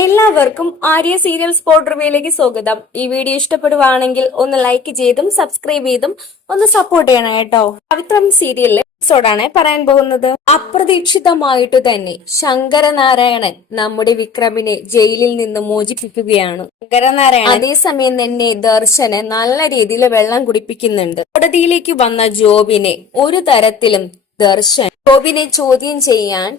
എല്ലാവർക്കും Arya serial spot റിവ്യൂയിലേക്ക് സ്വാഗതം. ഈ വീഡിയോ ഇഷ്ടപ്പെടുവാണെങ്കിൽ ഒന്ന് ലൈക്ക് ചെയ്തും സബ്സ്ക്രൈബ് ചെയ്തും ഒന്ന് സപ്പോർട്ട് ചെയ്യണം കേട്ടോ. പവിത്രം സീരിയലിലെ എപ്പിസോഡാണ് പറയാൻ പോകുന്നത്. അപ്രതീക്ഷിതമായിട്ട് തന്നെ ശങ്കരനാരായണൻ നമ്മുടെ വിക്രമിനെ ജയിലിൽ നിന്ന് മോചിപ്പിക്കുകയാണ്. ശങ്കരനാരായണൻ അതേസമയം തന്നെ ദർശന് നല്ല രീതിയിൽ വെള്ളം കുടിപ്പിക്കുന്നുണ്ട്. കോടതിയിലേക്ക് വന്ന ജോബിനെ ഒരു തരത്തിലും ദർശൻ ജോബിനെ ചോദ്യം ചെയ്യാൻ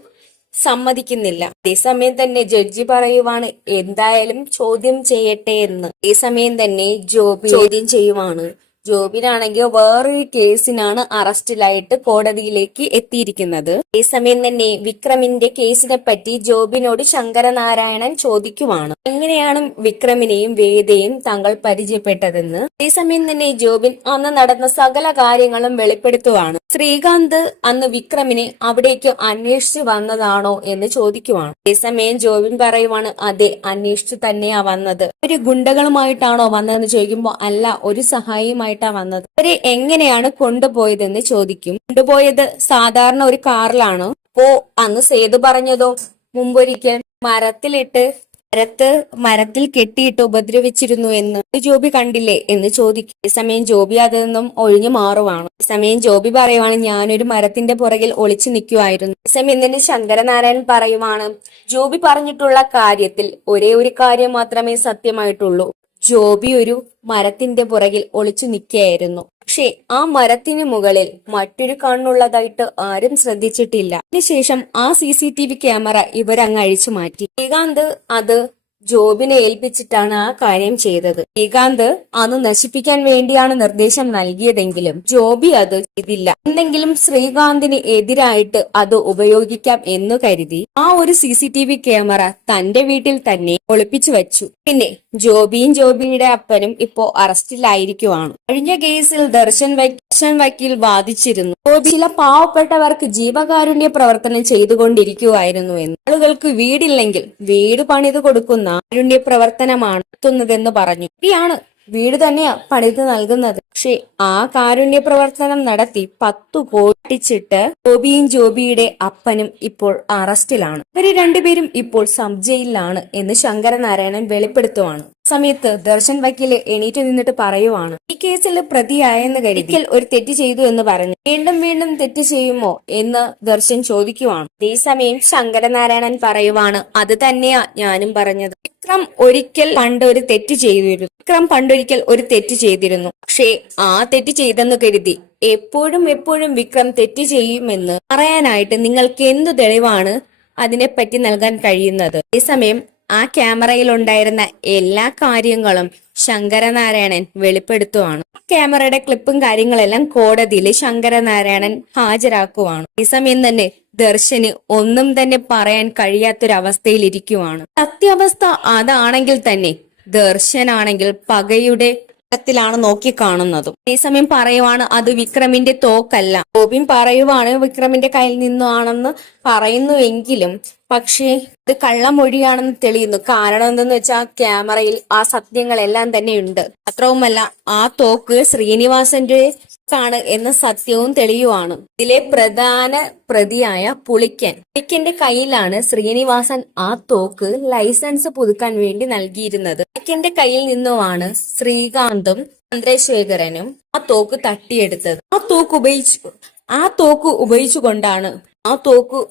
സമ്മതിക്കുന്നില്ല. അതേസമയം തന്നെ ജഡ്ജി പറയുവാണ് എന്തായാലും ചോദ്യം ചെയ്യട്ടെ എന്ന്. അതേസമയം തന്നെ ജോബി ചോദ്യം ചെയ്യുവാണ്. ജോബിനാണെങ്കിൽ വേറൊരു കേസിനാണ് അറസ്റ്റിലായിട്ട് കോടതിയിലേക്ക് എത്തിയിരിക്കുന്നത്. അതേസമയം തന്നെ വിക്രമിന്റെ കേസിനെ പറ്റി ജോബിനോട് ശങ്കരനാരായണൻ ചോദിക്കുവാണ്. എങ്ങനെയാണ് വിക്രമിനെയും വേദയും താങ്കൾ പരിചയപ്പെട്ടതെന്ന്. അതേസമയം തന്നെ ജോബിൻ അന്ന് നടന്ന സകല കാര്യങ്ങളും വെളിപ്പെടുത്തുവാണ്. ശ്രീകാന്ത് അന്ന് വിക്രമിനെ അവിടേക്ക് അന്വേഷിച്ചു വന്നതാണോ എന്ന് ചോദിക്കുവാണ്. അതേസമയം ജോബിൻ പറയുവാണ് അതെ, അന്വേഷിച്ചു തന്നെയാ വന്നത്. ഒരു ഗുണ്ടകളുമായിട്ടാണോ വന്നതെന്ന് ചോദിക്കുമ്പോൾ അല്ല, ഒരു സഹായിയുമായിട്ടാ വന്നത്. അവരെ എങ്ങനെയാണ് കൊണ്ടുപോയതെന്ന് ചോദിക്കും. കൊണ്ടുപോയത് സാധാരണ ഒരു കാറിലാണ്. അപ്പോ അന്ന് സേതു പറഞ്ഞതോ മുമ്പൊരിക്കൽ മരത്തിൽ കെട്ടിയിട്ട് ഉപദ്രവിച്ചിരുന്നു എന്ന് ജോബി കണ്ടില്ലേ എന്ന് ചോദിക്കും. സമയം ജോബി അതിൽ നിന്നും ഒഴിഞ്ഞു മാറുവാണ്. സമയം ജോബി പറയുവാണ് ഞാനൊരു മരത്തിന്റെ പുറകിൽ ഒളിച്ചു നിൽക്കുമായിരുന്നു. സമയം തന്നെ ശങ്കരനാരായണൻ പറയുവാണ് ജോബി പറഞ്ഞിട്ടുള്ള കാര്യത്തിൽ ഒരേ ഒരു കാര്യം മാത്രമേ സത്യമായിട്ടുള്ളൂ. ജോബി ഒരു മരത്തിന്റെ പുറകിൽ ഒളിച്ചു നിൽക്കുകയായിരുന്നു. പക്ഷേ ആ മരത്തിന് മുകളിൽ മറ്റൊരു കണ്ണുള്ളതായിട്ട് ആരും ശ്രദ്ധിച്ചിട്ടില്ല. അതിനുശേഷം ആ CCTV ക്യാമറ ഇവരങ്ങ് അഴിച്ചു മാറ്റി. ശ്രീകാന്ത് അത് ജോബിനെ ഏൽപ്പിച്ചിട്ടാണ് ആ കാര്യം ചെയ്തത്. ശ്രീകാന്ത് അന്ന് നശിപ്പിക്കാൻ വേണ്ടിയാണ് നിർദ്ദേശം നൽകിയതെങ്കിലും ജോബി അത് ചെയ്തില്ല. എന്തെങ്കിലും ശ്രീകാന്തിന് എതിരായിട്ട് അത് ഉപയോഗിക്കാം എന്നു കരുതി ആ ഒരു CCTV ക്യാമറ തന്റെ വീട്ടിൽ തന്നെ ഒളിപ്പിച്ചു വെച്ചു. പിന്നെ ജോബിയുടെ അപ്പനും ഇപ്പോ അറസ്റ്റിലായിരിക്കുവാണ്. കഴിഞ്ഞ കേസിൽ ദർശൻ വക്കീൽ വാദിച്ചിരുന്നു ചില പാവപ്പെട്ടവർക്ക് ജീവകാരുണ്യ പ്രവർത്തനം ചെയ്തുകൊണ്ടിരിക്കുവായിരുന്നു എന്ന്. ആളുകൾക്ക് വീടില്ലെങ്കിൽ വീട് പണിത് കൊടുക്കുന്ന കാരുണ്യ പ്രവർത്തനമാണ് നടത്തുന്നതെന്ന് പറഞ്ഞു. ശരിയാണ്, വീട് തന്നെയാ പണിത് നൽകുന്നത്. പക്ഷെ ആ കാരുണ്യ പ്രവർത്തനം നടത്തി 10 കോടിച്ചിട്ട് ജോബിയുടെ അപ്പനും ഇപ്പോൾ അറസ്റ്റിലാണ്. ഇവര് രണ്ടുപേരും ഇപ്പോൾ സബ് ജയിലിലാണ് എന്ന് ശങ്കരനാരായണൻ വെളിപ്പെടുത്തുവാണ്. സമയത്ത് ദർശൻ വക്കീല് എണീറ്റ് നിന്നിട്ട് പറയുവാണ് ഈ കേസിൽ പ്രതിയായെന്ന് കരുതി ഒരു തെറ്റ് ചെയ്തു എന്ന് പറഞ്ഞു. വീണ്ടും തെറ്റ് ചെയ്യുമോ എന്ന് ദർശൻ ചോദിക്കുവാണ്. അതേസമയം ശങ്കരനാരായണൻ പറയുവാണ് അത് തന്നെയാ ഞാനും പറഞ്ഞത്. വിക്രം പണ്ടൊരിക്കൽ ഒരു തെറ്റ് ചെയ്തിരുന്നു. പക്ഷേ ആ തെറ്റ് ചെയ്തെന്ന് കരുതി എപ്പോഴും വിക്രം തെറ്റ് ചെയ്യുമെന്ന് പറയാനായിട്ട് നിങ്ങൾക്ക് എന്തു തെളിവാണ് അതിനെപ്പറ്റി നൽകാൻ കഴിയുന്നത്? അതേസമയം ആ ക്യാമറയിൽ ഉണ്ടായിരുന്ന എല്ലാ കാര്യങ്ങളും ശങ്കരനാരായണൻ വെളിപ്പെടുത്തുവാണ്. ക്യാമറയുടെ ക്ലിപ്പും കാര്യങ്ങളെല്ലാം കോടതിയിൽ ശങ്കരനാരായണൻ ഹാജരാക്കുവാണ്. ഈ സമയം തന്നെ ദർശന് ഒന്നും തന്നെ പറയാൻ കഴിയാത്തൊരവസ്ഥയിലിരിക്കുവാണ്. സത്യാവസ്ഥ അതാണെങ്കിൽ തന്നെ ദർശനാണെങ്കിൽ പകയുടെ ത്തിലാണ് നോക്കി കാണുന്നതും. അതേസമയം പറയുവാണ് അത് വിക്രമിന്റെ തോക്കല്ല. ഗോപിൻ പറയുവാണ് വിക്രമിന്റെ കയ്യിൽ നിന്നാണെന്ന് പറയുന്നുവെങ്കിലും പക്ഷേ ഇത് കള്ളമൊഴിയാണെന്ന് തെളിയുന്നു. കാരണം എന്തെന്ന് വെച്ചാൽ ക്യാമറയിൽ ആ സത്യങ്ങളെല്ലാം തന്നെ ഉണ്ട്. മാത്രവുമല്ല ആ തോക്ക് ശ്രീനിവാസന്റെ ാണ് എന്ന സത്യവും തെളിയുവാണ്. ഇതിലെ പ്രധാന പ്രതിയായ പുളിക്കന്റെ കയ്യിലാണ് ശ്രീനിവാസൻ ആ തോക്ക് ലൈസൻസ് പുതുക്കാൻ വേണ്ടി നൽകിയിരുന്നത്. പുളിക്കന്റെ കയ്യിൽ നിന്നുമാണ് ശ്രീകാന്തും ചന്ദ്രശേഖരനും ആ തോക്ക് തട്ടിയെടുത്തത്. ആ തോക്ക്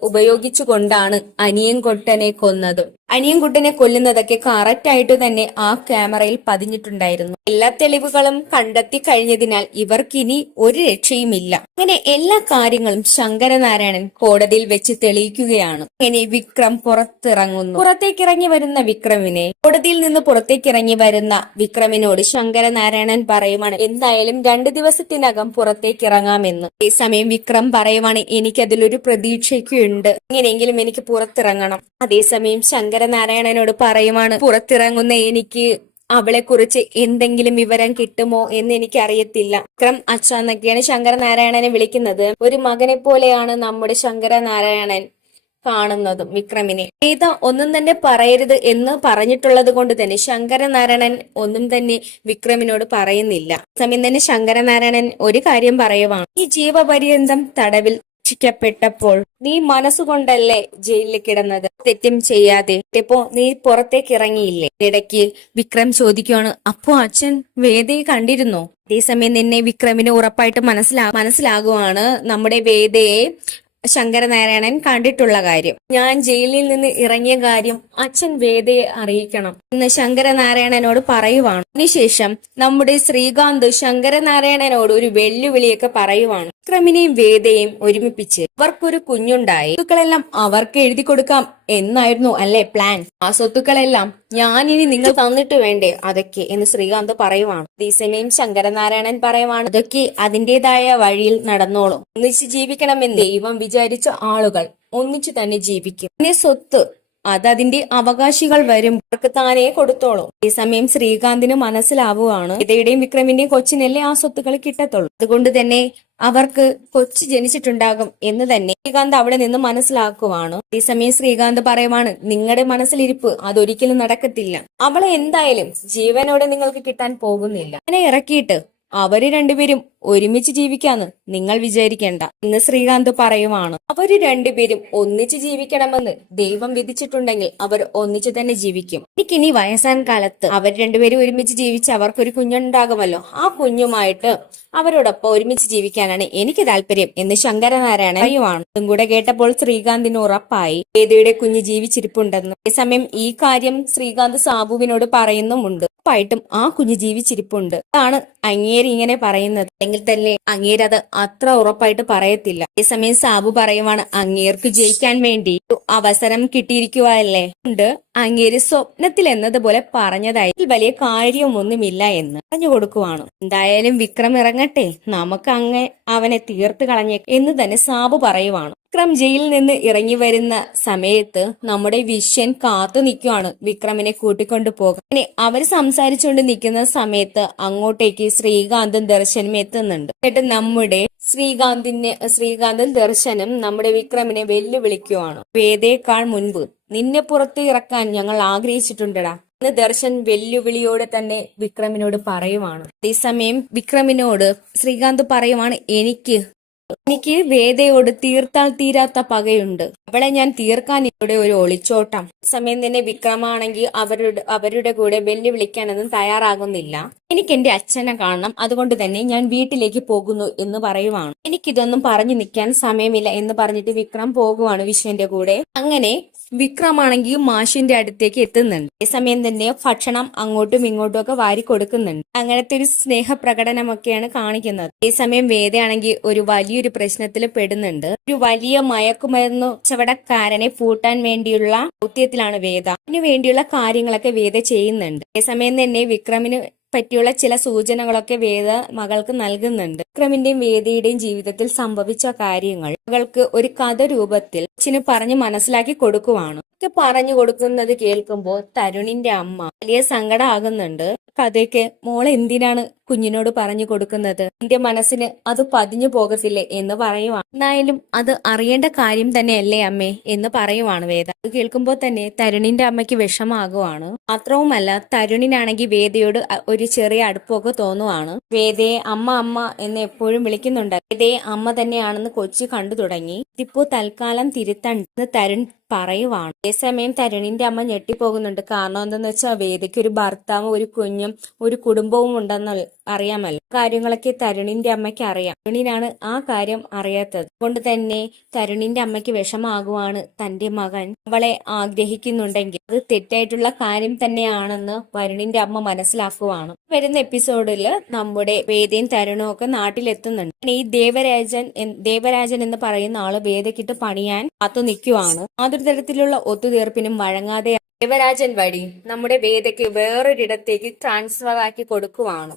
ഉപയോഗിച്ചുകൊണ്ടാണ് അനിയൻകുട്ടനെ കൊന്നത്. അനിയൻകുട്ടനെ കൊല്ലുന്നതൊക്കെ കറക്റ്റ് ആയിട്ട് തന്നെ ആ ക്യാമറയിൽ പതിഞ്ഞിട്ടുണ്ടായിരുന്നു. എല്ലാ തെളിവുകളും കണ്ടെത്തി കഴിഞ്ഞതിനാൽ ഇവർക്കിനി ഒരു രക്ഷയുമില്ല. അങ്ങനെ എല്ലാ കാര്യങ്ങളും ശങ്കരനാരായണൻ കോടതിയിൽ വെച്ച് തെളിയിക്കുകയാണ്. ഇനി വിക്രം പുറത്തേക്കിറങ്ങി വരുന്ന കോടതിയിൽ നിന്ന് പുറത്തേക്കിറങ്ങി വരുന്ന വിക്രമിനോട് ശങ്കരനാരായണൻ പറയുവാണ് എന്തായാലും 2 ദിവസത്തിനകം പുറത്തേക്കിറങ്ങാമെന്ന്. അതേസമയം വിക്രം പറയുവാണ് എനിക്കതിലൊരു പ്രതീക്ഷയ്ക്കുണ്ട്, എങ്ങനെയെങ്കിലും എനിക്ക് പുറത്തിറങ്ങണം. അതേസമയം ശങ്കരനാരായണനോട് പറയുവാണ് പുറത്തിറങ്ങുന്ന എനിക്ക് അവളെ കുറിച്ച് എന്തെങ്കിലും വിവരം കിട്ടുമോ എന്ന് എനിക്ക് അറിയത്തില്ല. വിക്രം അച്ഛ എന്നൊക്കെയാണ് ശങ്കരനാരായണനെ വിളിക്കുന്നത്. ഒരു മകനെ പോലെയാണ് നമ്മുടെ ശങ്കരനാരായണൻ കാണുന്നതും വിക്രമിനെ. ഒന്നും തന്നെ പറയരുത് എന്ന് പറഞ്ഞിട്ടുള്ളത് കൊണ്ട് തന്നെ ശങ്കരനാരായണൻ ഒന്നും തന്നെ വിക്രമിനോട് പറയുന്നില്ല. സമയം തന്നെ ശങ്കരനാരായണൻ ഒരു കാര്യം പറയുവാണ് ഈ ജീവപര്യന്തം തടവിൽ ശിക്ഷിക്കപ്പെട്ടപ്പോൾ നീ മനസ്സുകൊണ്ടല്ലേ ജയിലിൽ കിടന്നത്, തെറ്റും ചെയ്യാതെ. ഇപ്പോ നീ പുറത്തേക്ക് ഇറങ്ങിയില്ലേ? ഇടയ്ക്ക് വിക്രം ചോദിക്കുവാണ്, അപ്പോ അച്ഛൻ വേദയെ കണ്ടിരുന്നോ? അതേസമയം നിന്നെ വിക്രമിന് ഉറപ്പായിട്ട് മനസ്സിലാകുവാണ് നമ്മുടെ വേദയെ ശങ്കരനാരായണൻ കണ്ടിട്ടുള്ള കാര്യം. ഞാൻ ജയിലിൽ നിന്ന് ഇറങ്ങിയ കാര്യം അച്ഛൻ വേദയെ അറിയിക്കണം എന്ന് ശങ്കരനാരായണനോട് പറയുവാണ്. അതിനുശേഷം നമ്മുടെ ശ്രീകാന്ത് ശങ്കരനാരായണനോട് ഒരു വെല്ലുവിളിയൊക്കെ പറയുവാണ്. വിക്രമിനെയും വേദയെയും ഒരുമിപ്പിച്ച് അവർക്കൊരു കുഞ്ഞുണ്ടായി സ്വത്തുക്കളെല്ലാം അവർക്ക് എഴുതി കൊടുക്കാം എന്നായിരുന്നു അല്ലെ പ്ലാൻ? ആ സ്വത്തുക്കളെല്ലാം ഞാനിനി നിങ്ങൾ തന്നിട്ട് വേണ്ടേ അതൊക്കെ എന്ന് ശ്രീകാന്ത് പറയുവാണ്. അതേസമയം ശങ്കരനാരായണൻ പറയുവാണ്, അതൊക്കെ അതിന്റേതായ വഴിയിൽ നടന്നോളും. ഒന്നിച്ച് ജീവിക്കണമെന്ന് ദൈവം വിചാരിച്ച ആളുകൾ ഒന്നിച്ചു തന്നെ ജീവിക്കും. പിന്നെ സ്വത്ത് അതിന്റെ അവകാശികൾ വരും, അവർക്ക് താനേ കൊടുത്തോളും. അതേസമയം ശ്രീകാന്തിന് മനസ്സിലാവുകയാണ്, ഇതയുടെയും വിക്രമിന്റെയും കൊച്ചിനല്ലേ ആ സ്വത്തുക്കൾ കിട്ടത്തുള്ളൂ, അതുകൊണ്ട് തന്നെ അവർക്ക് കൊച്ചു ജനിച്ചിട്ടുണ്ടാകും എന്ന് തന്നെ ശ്രീകാന്ത് അവിടെ നിന്ന് മനസ്സിലാക്കുവാണ്. അതേസമയം ശ്രീകാന്ത് പറയുവാണ്, നിങ്ങളുടെ മനസ്സിലിരിപ്പ് അതൊരിക്കലും നടക്കത്തില്ല, അവളെ എന്തായാലും ജീവനോടെ നിങ്ങൾക്ക് കിട്ടാൻ പോകുന്നില്ല. അങ്ങനെ ഇറക്കിയിട്ട് അവര് രണ്ടുപേരും ഒരുമിച്ച് ജീവിക്കാന്ന് നിങ്ങൾ വിചാരിക്കേണ്ട എന്ന് ശ്രീകാന്ത് പറയുവാണ്. അവര് രണ്ടുപേരും ഒന്നിച്ച് ജീവിക്കണമെന്ന് ദൈവം വിധിച്ചിട്ടുണ്ടെങ്കിൽ അവർ ഒന്നിച്ചു തന്നെ ജീവിക്കും. എനിക്കിനി വയസ്സാൻ കാലത്ത് അവർ രണ്ടുപേരും ഒരുമിച്ച് ജീവിച്ച് അവർക്കൊരു കുഞ്ഞുണ്ടാകുമല്ലോ, ആ കുഞ്ഞുമായിട്ട് അവരോടൊപ്പം ഒരുമിച്ച് ജീവിക്കാനാണ് എനിക്ക് താല്പര്യം എന്ന് ശങ്കരനാരായണൻ പറയുവാണ്. അതും കൂടെ കേട്ടപ്പോൾ ശ്രീകാന്തിന് ഉറപ്പായി വേദയുടെ കുഞ്ഞ് ജീവിച്ചിരിപ്പുണ്ടെന്ന്. അതേസമയം ഈ കാര്യം ശ്രീകാന്ത് സാബുവിനോട് പറയുന്നുമുണ്ട്. ഉറപ്പായിട്ടും ആ കുഞ്ഞ് ജീവിച്ചിരിപ്പുണ്ട്, അതാണ് അങ്ങേര് ഇങ്ങനെ പറയുന്നത്. എങ്കിൽ തന്നെ അങ്ങേരത് അത്ര ഉറപ്പായിട്ട് പറയത്തില്ല. അതേസമയം സാബു പറയുവാണ്, അങ്ങേർക്ക് ജയിക്കാൻ വേണ്ടി അവസരം കിട്ടിയിരിക്കുവല്ലേ, ഉണ്ട് അങ്ങേര് സ്വപ്നത്തിൽ എന്നതുപോലെ പറഞ്ഞതായി വലിയ കാര്യമൊന്നുമില്ല എന്ന് പറഞ്ഞു കൊടുക്കുവാണ്. എന്തായാലും വിക്രം ഇറങ്ങട്ടെ, നമുക്ക് അങ്ങ് അവനെ തീർത്ത് കളഞ്ഞേ എന്ന് തന്നെ സാബു പറയുവാണ്. വിക്രം ജയിലിൽ നിന്ന് ഇറങ്ങി വരുന്ന സമയത്ത് നമ്മുടെ വിശ്വൻ കാത്തു നിൽക്കുവാണ് വിക്രമിനെ കൂട്ടിക്കൊണ്ടു പോകാൻ. അങ്ങനെ അവര് സംസാരിച്ചുകൊണ്ട് നിൽക്കുന്ന സമയത്ത് അങ്ങോട്ടേക്ക് ശ്രീകാന്തും ദർശനും എത്തുന്നുണ്ട്. എന്നിട്ട് നമ്മുടെ ശ്രീകാന്തും ദർശനും നമ്മുടെ വിക്രമിനെ വെല്ലുവിളിക്കുവാണ്. വേദയേക്കാൾ മുൻപ് നിന്നെ പുറത്ത് ഇറക്കാൻ ഞങ്ങൾ ആഗ്രഹിച്ചിട്ടുണ്ടടാ എന്ന് ദർശൻ വെല്ലുവിളിയോടെ തന്നെ വിക്രമിനോട് പറയുവാണ്. അതേസമയം വിക്രമിനോട് ശ്രീകാന്ത് പറയുവാണ്, എനിക്ക് വേദയോട് തീർത്താൽ തീരാത്ത പകയുണ്ട്, അവളെ ഞാൻ തീർക്കാൻ ഇവിടെ ഒരു ഒളിച്ചോട്ടം. സമയം തന്നെ വിക്രമാണെങ്കിൽ അവരുടെ കൂടെ വെല്ലുവിളിക്കാനൊന്നും തയ്യാറാകുന്നില്ല. എനിക്ക് എന്റെ അച്ഛനെ കാണണം, അതുകൊണ്ട് തന്നെ ഞാൻ വീട്ടിലേക്ക് പോകുന്നു എന്ന് പറയുവാണ്. എനിക്കിതൊന്നും പറഞ്ഞു നിൽക്കാൻ സമയമില്ല എന്ന് പറഞ്ഞിട്ട് വിക്രം പോകുവാണ് വിശ്വന്റെ കൂടെ. അങ്ങനെ വിക്രമാണെങ്കിൽ മാഷിന്റെ അടുത്തേക്ക് എത്തുന്നുണ്ട്. അതേസമയം തന്നെ ഭക്ഷണം അങ്ങോട്ടും ഇങ്ങോട്ടും ഒക്കെ വാരി കൊടുക്കുന്നുണ്ട്. അങ്ങനത്തെ ഒരു സ്നേഹപ്രകടനമൊക്കെയാണ് കാണിക്കുന്നത്. അതേസമയം വേദയാണെങ്കിൽ ഒരു വലിയൊരു പ്രശ്നത്തിൽ പെടുന്നുണ്ട്. ഒരു വലിയ മയക്കുമരുന്ന് കച്ചവടക്കാരനെ പൂട്ടാൻ വേണ്ടിയുള്ള ദൗത്യത്തിലാണ് വേദ. അതിനു വേണ്ടിയുള്ള കാര്യങ്ങളൊക്കെ വേദ ചെയ്യുന്നുണ്ട്. അതേസമയം തന്നെ വിക്രമിന് പറ്റിയുള്ള ചില സൂചനകളൊക്കെ വേദ മകൾക്ക് നൽകുന്നുണ്ട്. വിക്രമിന്റെയും വേദയുടെയും ജീവിതത്തിൽ സംഭവിച്ച കാര്യങ്ങൾ മകൾക്ക് ഒരു കഥ രൂപത്തിൽ അച്ഛന് പറഞ്ഞു മനസ്സിലാക്കി കൊടുക്കുവാണ്. ഒക്കെ പറഞ്ഞു കൊടുക്കുന്നത് കേൾക്കുമ്പോൾ തരുണിന്റെ അമ്മ വലിയ സങ്കടമാകുന്നുണ്ട്. കഥയ്ക്ക് മോളെ എന്തിനാണ് കുഞ്ഞിനോട് പറഞ്ഞു കൊടുക്കുന്നത്, എന്റെ മനസ്സിന് അത് പതിഞ്ഞു പോകത്തില്ലേ എന്ന് പറയുവാണ്. എന്നായാലും അത് അറിയേണ്ട കാര്യം തന്നെയല്ലേ അമ്മേ എന്ന് പറയുവാണ് വേദ. അത് കേൾക്കുമ്പോൾ തന്നെ തരുണിന്റെ അമ്മയ്ക്ക് വിഷമാകുവാണ്. മാത്രവുമല്ല തരുണിനാണെങ്കിൽ വേദയോട് ഒരു ചെറിയ അടുപ്പമൊക്കെ തോന്നുവാണ്. വേദയെ അമ്മ അമ്മ എന്ന് എപ്പോഴും വിളിക്കുന്നുണ്ട്. വേദയെ അമ്മ തന്നെയാണെന്ന് കൊച്ചു കണ്ടു തുടങ്ങി. ഇതിപ്പോ തൽക്കാലം തിരുത്തണ്ടെന്ന് തരുൺ പറയുവാണ്. അതേസമയം തരുണിന്റെ അമ്മ ഞെട്ടിപ്പോകുന്നുണ്ട്. കാരണം എന്താന്ന് വെച്ചാൽ വേദയ്ക്ക് ഒരു ഭർത്താവും ഒരു കുഞ്ഞും ഒരു കുടുംബവും ഉണ്ടെന്ന് അറിയാമല്ലോ. കാര്യങ്ങളൊക്കെ തരുണിന്റെ അമ്മയ്ക്ക് അറിയാം. തരുണിനാണ് ആ കാര്യം അറിയാത്തത്. അതുകൊണ്ട് തന്നെ തരുണിന്റെ അമ്മയ്ക്ക് വിഷമാകുവാണ്. തന്റെ മകൻ അവളെ ആഗ്രഹിക്കുന്നുണ്ടെങ്കിൽ അത് തെറ്റായിട്ടുള്ള കാര്യം തന്നെയാണെന്ന് വരുണിന്റെ അമ്മ മനസ്സിലാക്കുവാണ്. വരുന്ന എപ്പിസോഡില് നമ്മുടെ വേദയും തരുണും ഒക്കെ നാട്ടിലെത്തുന്നുണ്ട്. ഈ ദേവരാജൻ എന്ന് പറയുന്ന ആള് വേദക്കിട്ട് പണിയാൻ കാത്തു നിൽക്കുവാണ്. യാതൊരു തരത്തിലുള്ള ഒത്തുതീർപ്പിനും വഴങ്ങാതെ ദേവരാജൻ വഴി നമ്മുടെ വേദയ്ക്ക് വേറൊരിടത്തേക്ക് ട്രാൻസ്ഫർ ആക്കി കൊടുക്കുവാണ്.